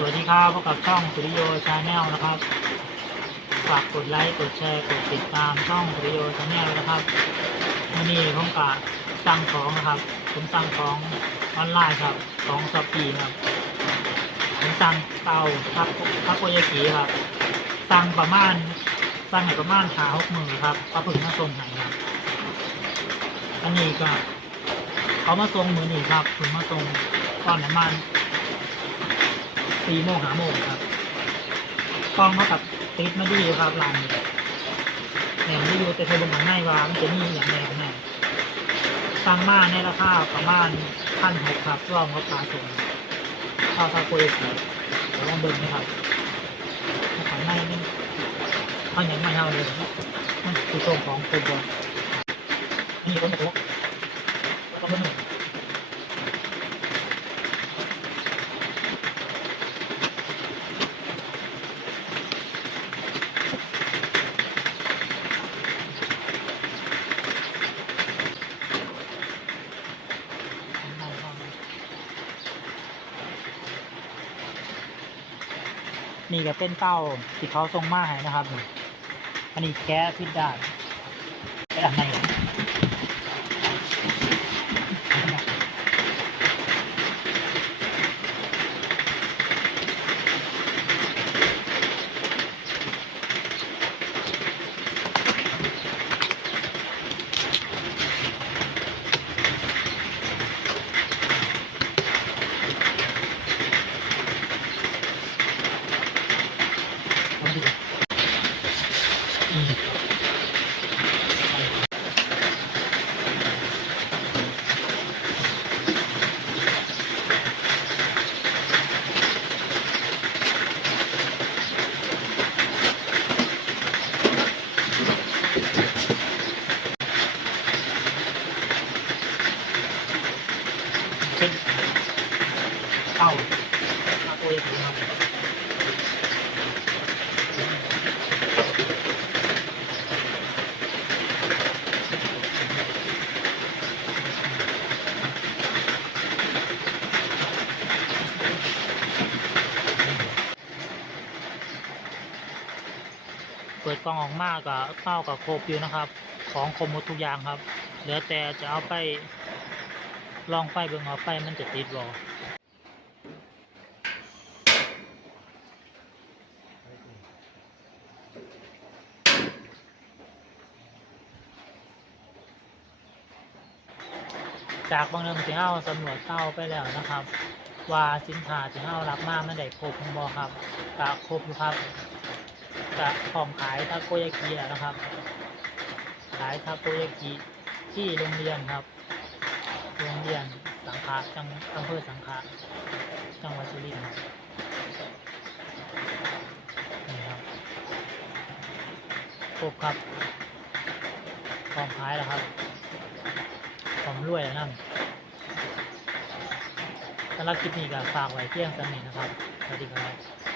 สวัสดีครับพบกับช่องสุริโยชาแนลนะครับ ฝากกดไลค์ กดแชร์ กดติดตามช่องสุริโยชาแนลนะครับวันนี้ผมกะสั่งของนะครับ ผมสั่งของออนไลน์ครับ ของสปีครับ ผมสั่งเตาทับทับโกยากิครับ สั่งประมาณ สั่งให้ประมาณหาหกมื่นครับเขาเพิ่งมาส่งให้ครับ อันนี้ก็เขามาส่งมือหนี่ครับถึงมาส่งก่อนประมา ตีโมงหาโมงครับกล้องเขากับติดมาดีครับร้านนี้แหนมไม่อยู่แต่เธอเป็นของในว่ามันจะมีอย่างแหนมแหนมสั่งมาในราคาประมาณพันหกครับรวมกับค่าส่งข้าวทาโกยากิเดี๋ยวลองเบิ่งนะครับของในนี่เอาอย่างมาเท่าเลยมันคือส่งของคนบนอันนี้คนบอกแล้วก็เบิ่งหนึ่ง นี่ก็เป็นเต้าที่เขาส่งมาให้นะครับ อันนี้แก้พิษได้ไปอันไห อืมเป็นเต้าตาโกยากิครับ เปิดกล่องออกมากกับเข้ากับโครบอยู่นะครับ ของครบหมดทุกอย่างครับ เหลือแต่จะเอาไปลองไฟเบิ่งเอาไฟมันจะติดบ่จากบางเรื่องที่เฮาสำรวจเต้าไปแล้วนะครับ ว่าสินค้าที่เฮารับมาไมันได้ครบบ่ครับก็ครบอยู่ครับ จะของขายทาโกยากินะครับ ขายทาโกยากิที่โรงเรียนครับ โรงเรียนสังขะจังอำเภอสังขะจังหวัดสุรินทร์ครับนี่ครับครบครับของขายแล้วครับของรวยแล้วนั่นสำหรับคลิปนี้ก็ฝากไว้เพียงเท่านี้นะครับสวัสดีครับ